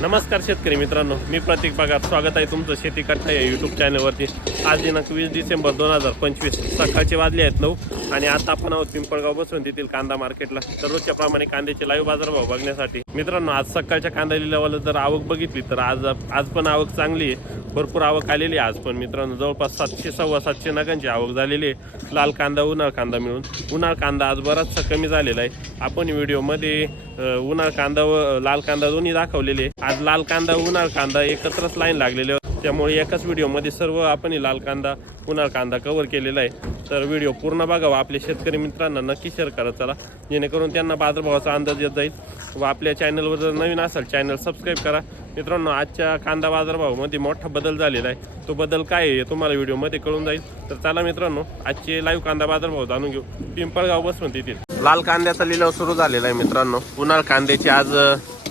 नमस्कार शेतकरी मित्रांनो, मी प्रतीक पगार. स्वागत आहे तुमचं शेती कट्टा या यूट्यूब चॅनलवरती. आज दिनांक 20 डिसेंबर 2025, सकाळचे वाजले आहेत 9 आणि आता आपण आहोत पिंपळगाव बसून तेथील कांदा मार्केटला. दररोजच्या प्रमाणे कांद्याचे लाईव्ह बाजारभाव बघण्यासाठी. मित्रांनो, आज सकाळच्या कांदा लिलावाला जर आवक बघितली तर आज पण आवक चांगली आहे. भरपूर आवक आलेली आहे आज पण. मित्रांनो, जवळपास 700-750 नगांची आवक झालेली आहे. लाल कांदा, उन्हाळ कांदा मिळून. उन्हाळ कांदा आज बराचसा कमी झालेला आहे. आपण व्हिडिओमध्ये उन्हाळ कांदा व लाल कांदा दोन्ही दाखवलेले. आज लाल कांदा, उन्हाळ कांदा एकत्रच लाईन लागलेले, त्यामुळे एकाच व्हिडिओमध्ये सर्व आपण लाल कांदा, उन्हाळ कांदा कव्हर केलेला आहे. तर व्हिडिओ पूर्ण बघावा. आपल्या शेतकरी मित्रांना नक्की शेअर करा चला, जेणेकरून त्यांना बाजारभावाचा अंदाज येत जाईल. व आपल्या चॅनलवर जर नवीन असाल चॅनल सबस्क्राईब करा. मित्रांनो, आजच्या कांदा बाजारभावामध्ये मोठा बदल झालेला आहे. तो बदल काय आहे तुम्हाला व्हिडिओमध्ये कळून जाईल. तर चला मित्रांनो, आजचे लाईव्ह कांदा बाजारभाव जाणून घेऊ. पिंपळगाव बसून तिथे लाल कांद्याचा लिलाव सुरू झालेला आहे. मित्रांनो, उन्हाळ कांद्याचे आज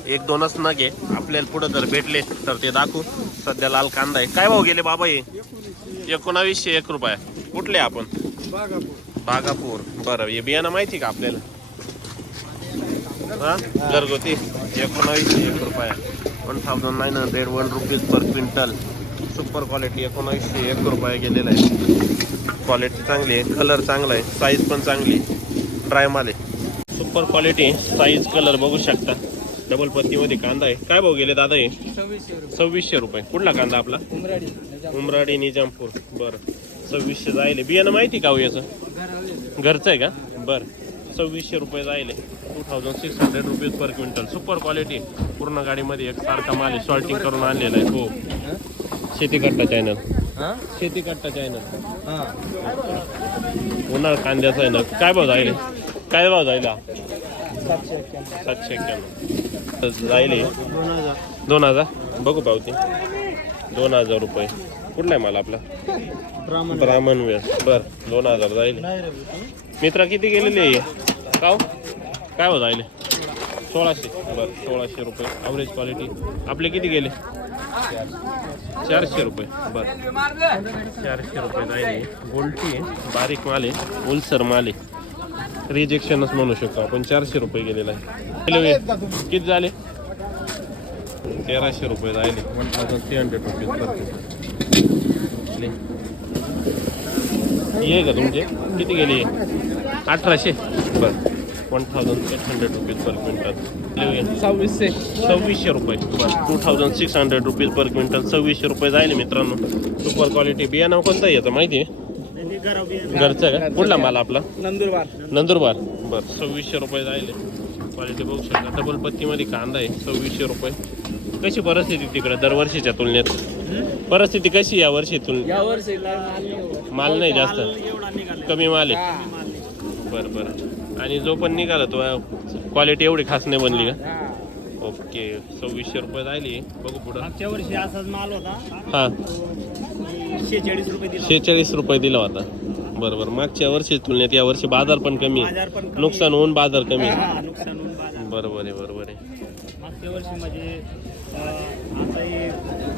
1-2च नग आहे. आपल्याला पुढे जर भेटले तर ते दाखवू. सध्या लाल कांदा आहे. काय भाव गेले बाबा? हे 1901 रुपये. कुठले आपण? बागापूर. बरं, हे बियाणं माहिती का आपल्याला? हा, घरगुती. 1901 रुपये. 1901 rupees per quintal. Super quality 1901 रुपये गेलेला आहे. क्वालिटी चांगली आहे, कलर चांगला आहे, साईज पण चांगली. ड्राय माल आहे. सुपर क्वालिटी, साईज, कलर बघू शकता. डबल पत्तीमध्ये कांदा आहे. काय भाव गेले दादा? हे 2600 रुपये. कुठला कांदा आपला? उमराडी निजामपूर. बरं, 2600 जायले. बियाणं माहिती का हो याचं? घरचं आहे का? बरं, 2600 रुपये जायले. 2600 rupees per quintal. Super quality, पूर्ण गाडीमध्ये एक सारखा माल आहे. सॉर्टिंग करून आणलेला आहे. हो, शेती कट्टा चॅनल. शेती कट्टा चॅनल. उन्हाळ कांद्याचा आहे ना. काय भाव जायले? काय भाव जायला? 791 जायले. 2000 बघू पावती. 2000 रुपये. कुठला आहे माल आपला? ब्राह्मण वेळ. बर, 2000 जायले. मित्रा किती गेलेले आहे? काय हो जायले? 1600. बरं, 1600 रुपये. Average quality. आपले किती गेले? 400 रुपये. बरं, 400 रुपये जायले. गोल्टी आहे, बारीक माल आहे, ओलसर माल आहे. रिजेक्शनच म्हणू शकतो आपण. 400 रुपये गेलेला आहे. किती झाले? 1300 रुपये जायले. 1300 रुपये. ये का तुमचे किती गेले? 1800. बरं, 1800 रुपीज पर क्विंटल. 2600 रुपये. बरं, 2600 रुपीज पर क्विंटल. 2600 रुपये जायले. मित्रांनो, सुपर क्वालिटी. बियाणं कोणतं याचं माहिती आहे? घरचं का? कुठला माल आपला? नंदुरबार. बरं, 2600 रुपये जायले. क्वालिटी बघू शकता. डबल पत्तीमध्ये कांदा आहे. 2600 रुपये. कशी परिस्थिती तिकडे दरवर्षीच्या तुलनेत? परिस्थिती कशी या वर्षी तुलनेत? माल नाही जास्त, कमी माल आहे. बरं. आणि जो पण निघाला तो क्वालिटी एवढी खास नाही बनली का? ओके, 2600 रुपये जायली. बघू पुढं. मागच्या वर्षी असाच माल होता. हां, 46 रुपये दिला. 46 रुपये दिला होता. बरोबर. मागच्या वर्षी तुलनेत या वर्षी बाजार पण कमी. नुकसान होऊन बाजार कमी. नुकसान होऊन बाजार. बरोबर आहे. मागच्या वर्षी म्हणजे आता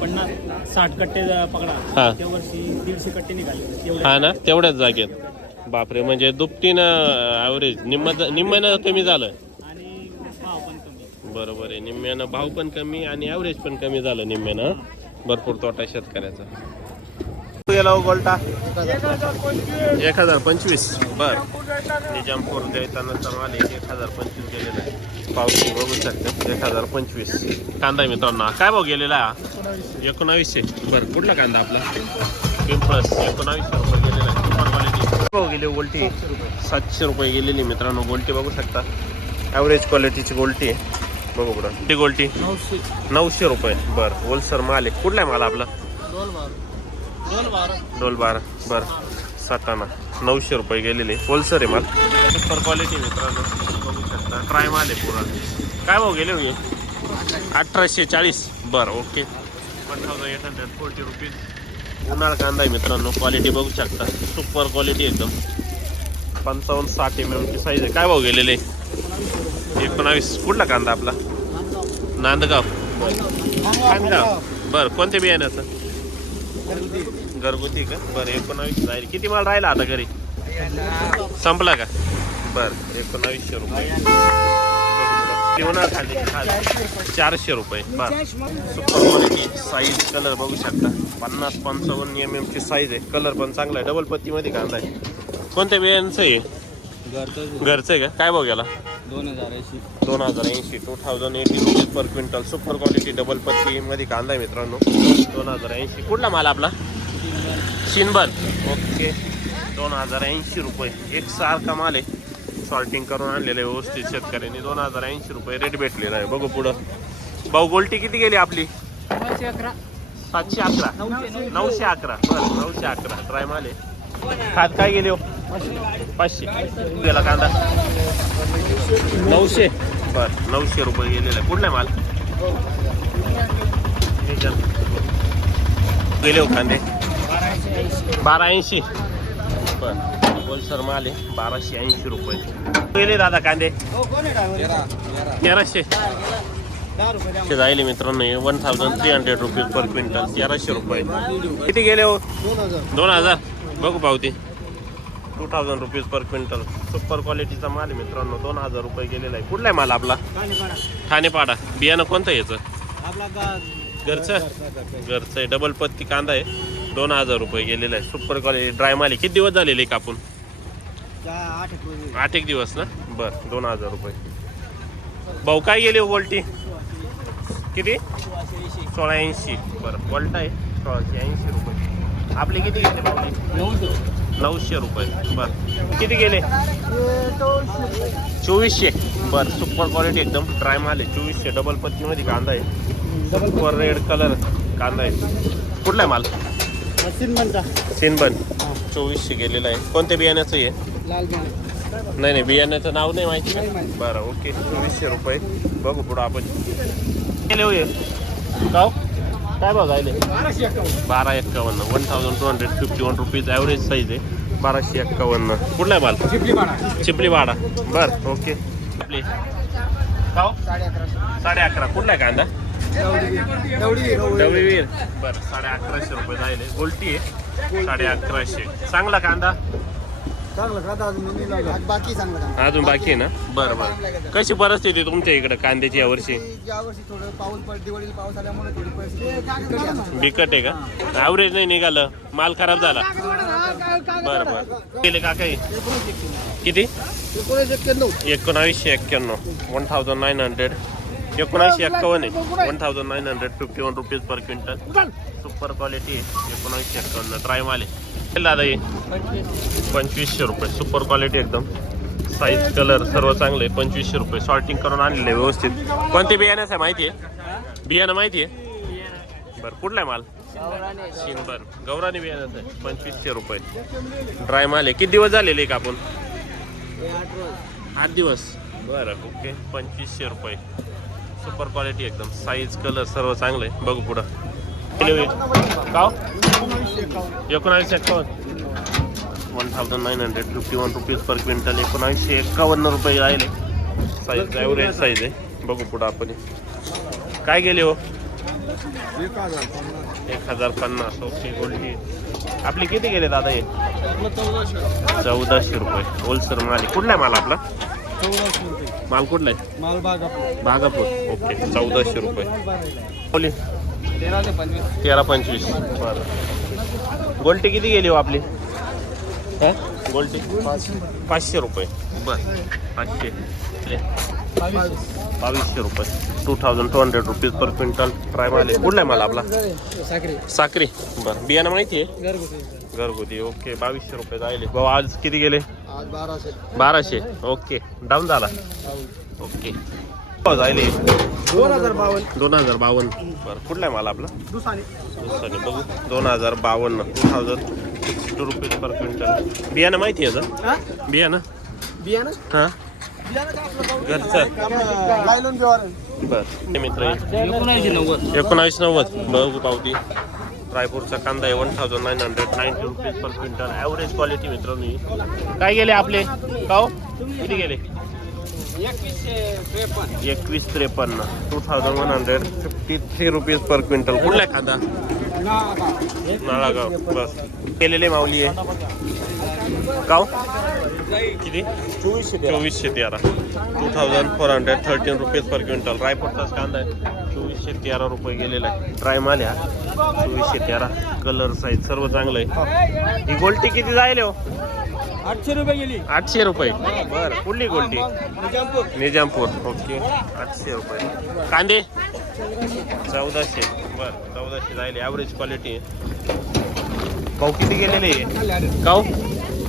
50-60 कट्टे पकडा. हा. त्या वर्षी 150 कट्टे निघाले. हा ना, तेवढ्याच जागेत. बापरे, म्हणजे दुपटीनं ॲव्हरेज, निम्म्यानं कमी झालं. आणि भाव पण कमी. बरोबर आहे. निम्म्यानं भाव पण कमी आणि ॲव्हरेज पण कमी झालं निम्म्यानं. भरपूर तोटा शेतकऱ्याचा. गेला गोल्टा 1025. बर, निजामपूर द्यायचा माल 1025 गेलेला आहे. पावती बघू शकते. 1025 कांदा मित्रांनो. काय भाव गेलेला? 1900. बरं, कुठला कांदा आपला? पिंपळस. 1900 रुपये गेलेला आहे. Super quality. काय भाव गेले गोल्टी? 700 रुपये गेलेली मित्रांनो. गोल्टी बघू शकता. ॲव्हरेज क्वालिटीची गोल्टी आहे. बघू पुढं. ती गोल्टी 900 रुपये. बरं, ओलसर माल आहे. कुठला आहे माल आपला? डोलबार. बरं, 57. 900 रुपये गेलेले. होलसेल आहे माल. सुपर क्वालिटी मित्रांनो, बघू शकता. ट्राय माल आहे पुरा. काय भाव गेले म्हणजे? 1840. बरं, ओके. 1840 रुपीज. उन्हाळ कांदा आहे मित्रांनो. क्वालिटी बघू शकता. सुपर क्वालिटी एकदम. 55-60 mm ची साईज आहे. काय भाव गेलेले? 19. कुठला कांदा आपला? नांदगाव. बरं, कोणत्या बियाण्याचं? घरगुती का? बरं, 19 जाईल. किती माल राहिला आता घरी? संपला का? बरं, 1900 रुपये. होणार खाली 400 रुपये. बरं सुपर क्वालिटी साईज कलर बघू शकता 50-55 mm ची साईज आहे. कलर पण चांगला आहे. डबल पत्तीमध्ये कांदा आहे. कोणत्या बियांचं आहे? घरचं आहे का? काय भाव गेला? 2080. 2080 2080 rupees per quintal. Super quality double पत्तीमध्ये कांदा आहे मित्रांनो. 2080. कुठला माल आपला? शिनबन. ओके 2080 रुपये. एक सारखा माल आहे. सॉर्टिंग करून आणलेलं आहे व्यवस्थित शेतकऱ्यांनी. 2080 रुपये रेट भेटलेला आहे. बघू पुढं. भाऊ गोल्टी किती गेली आपली? 711. 711. 911. बरं 911 ड्राय माल आहे. खात काय गेली हो? 500 गेला कांदा. 900. बरं 900 रुपये गेलेला आहे. कुठला माल गेले हो कांदे? 1280. बरं होलसेल माल आहे. 1280 रुपये गेले दादा कांदे. 1300 जायले मित्रांनो. 1300 रुपीज पर क्विंटल. 1300 रुपये. किती गेले हो? 2000. बघू पावती. 2000 रुपीज पर क्विंटल. सुपर क्वालिटीचा माल आहे मित्रांनो. 2000 रुपये गेलेला आहे. कुठला आहे माल आपला? ठाणेपाडा. बियाणं कोणतं याचं? घरचं आहे. डबल पत्ती कांदा आहे. 2000 रुपये गेलेला आहे. सुपर क्वालिटी ड्राय माल आहे. किती दिवस झालेले का आपण? 8 दिवस ना. बरं 2000 रुपये. भाऊ काय गेले हो गोल्टी? किती? 1680. बरं वोल्टा आहे. 1680 रुपये. आपले किती गेले भाऊ? 900 रुपये. बरं किती गेले? 2400. बरं सुपर क्वालिटी एकदम ड्राय माल आहे. 2400 डबल पत्तीमध्ये कांदा आहे. सुपर रेड कलर कांदा आहे. कुठला आहे माल? सिनबन. 2400 गेलेला आहे. कोणत्या बियाण्याचं आहे? नाही बियाण्याचं नाव नाही माहिती का? बरं ओके 2400 रुपये. बघू पुढं आपण गेले होय गाव काय बघ आले? 1251. 1251 रुपीज ॲव्हरेज साईज आहे. 1251. कुठला आहे माल? चिपलीवाडा. बरं ओके. आपली गाव 11.5. कुठला आहे कांदा? डवळीवीर. बरं 1150 रुपये जायले. गोल्टी आहे 1150. चांगला कांदा अजून बाकी आहे ना. बरं बरं. कशी परिस्थिती तुमच्या इकडे कांद्याची यावर्षी? थोडं पाऊस दिवाळीला पाऊस आल्यामुळे थोडी परिस्थिती बिकट आहे का? ॲव्हरेज नाही निघालं. माल खराब झाला. बरं बरं. गेले का काही? किती? 1991. 1900. 1951 आहे. 1951 rupees per quintal. Super quality आहे. 1951 ड्राय माल आहे. दादा ये 2500 रुपये. सुपर क्वालिटी एकदम साईज कलर सर्व चांगले. 2500 रुपये. सॉर्टिंग करून आणलेले व्यवस्थित. कोणते बियाण्याचं आहे माहिती आहे? बियाणं माहिती आहे? बरं कुठला आहे माल? शिनबन. गौराणी बियाण्याचं आहे. 2500 रुपये ड्राय माल आहे. किती दिवस झालेले का आपण? 8 दिवस. बरं ओके 2500 रुपये. सुपर क्वालिटी एकदम साईज कलर सर्व चांगलं आहे. बघू पुढं. का 1951. 1951 रुपीज पर क्विंटल. 1951 रुपये राहिले. साईज ॲव्हरेज साईज आहे. बघू पुढं आपण काय गेले हो? 1050. ओके गोल्डी. आपली किती गेले दादा हे? 1400 रुपये. होलसेल माल आहे. कुठला आहे माल आपला? माल कुठला आहे? बागापूर. ओके 1400 रुपये. बोली 13-25. बरं गोल्टी किती गेली हो आपली? गोल्टी 500 रुपये. बरं 500. 2200 रुपये. 2200 रुपीज पर क्विंटल ड्राय माल आहे. कुठला आहे माल आपला? साखरी. बरं बियाणं माहिती आहे? घरगुती. ओके 2200 रुपये जायले. भाऊ आज किती गेले? 1200. ओके डाऊन झाला. ओके जायले 2052. बरं कुठला आहे माल आपला? दुसाने. बघू 2052. 2062 रुपीज पर क्विंटल. बियाणं माहिती आहे का? बियाणं हां घरचं. बरं मित्र 1990. बघू पावती. रायपूरचा कांदा आहे. 1990 rupees per quintal. Average quality मित्रांनो. काय गेले आपले काव? किती गेले? 2153. 2153 रुपीज पर क्विंटल. कुठला आहे कांदा? नाळागाव. बस केलेले माऊली आहे काव किती 2413 2413 रुपीज पर क्विंटल. रायपूरचाच कांदा आहे 2413 रुपये गेलेला आहे. ड्राय माल हा 2413. कलर साईज सर्व चांगलं आहे. ही गोल्टी किती जाईल हो? 800 रुपये गेली. 800 रुपये. बरं कुठली गोल्टी? निजामपूर. ओके 800 रुपये. कांदे 1400. बरं 1400 जाईल. ॲव्हरेज क्वालिटी आहे. भाऊ किती गेलेले आहे काऊ?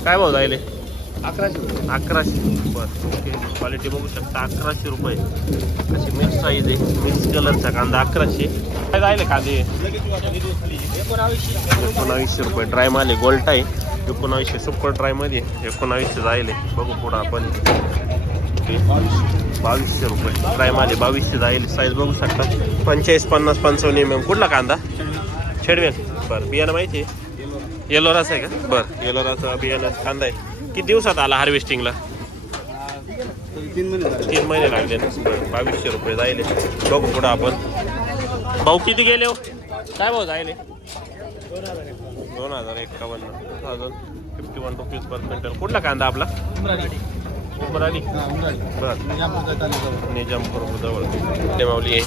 काय भाऊ जायले? 1100. बरं ओके. क्वालिटी बघू शकता 1100 रुपये. अशी मिक्स साईज आहे. मिक्स कलरचा कांदा 1100. काय जायले कांदे? 1900 रुपये. ड्राय माल आहे. गोल्ट आहे 1900. सुपर ड्रायमध्ये 1900 जायले. बघू पुढं आपण 2200 रुपये. ड्राय माल आहे 2200 जायले. साईज बघू शकता 45, 50, 55 mm. कुठला कांदा? छेडवेल. बरं बियाणं माहिती आहे? येलोराच आहे का? बरं येलोराचा बियाणं कांदा आहे. किती दिवसात आला हार्वेस्टिंगला? 3 महिने लागले ना. बरं 2200 रुपये जायले. बघू पुढं आपण. भाऊ किती गेले हो? काय भाऊ जायले? 2051. 51 रुपीज पर क्विंटल. कुठला कांदा आपला? उमराली. बरं निजामपूर जवळ माऊली आहे.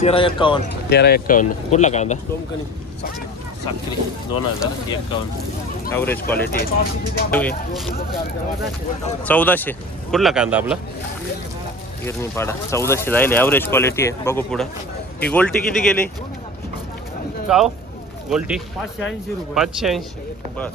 1351. कुठला कांदा? साखरी 2051. ॲव्हरेज क्वालिटी आहे. 1400. कुठला कांदा आपला? गिरणीपाडा 1400 जाईल. ॲव्हरेज क्वालिटी आहे. बघू पुढं. ही गोल्टी किती गेली का हो? गोल्टी 580 रुपये. 580. बरं